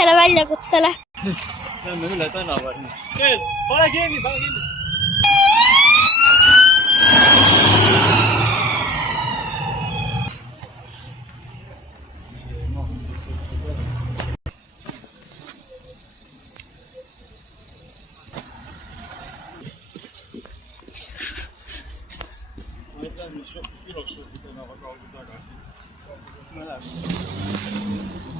väiksele väljakutsele. Lähme üle tänava. Pane kinni, pane kinni. Ma ei tea, mis filosoofi tänava kaudu taga. Me läheme.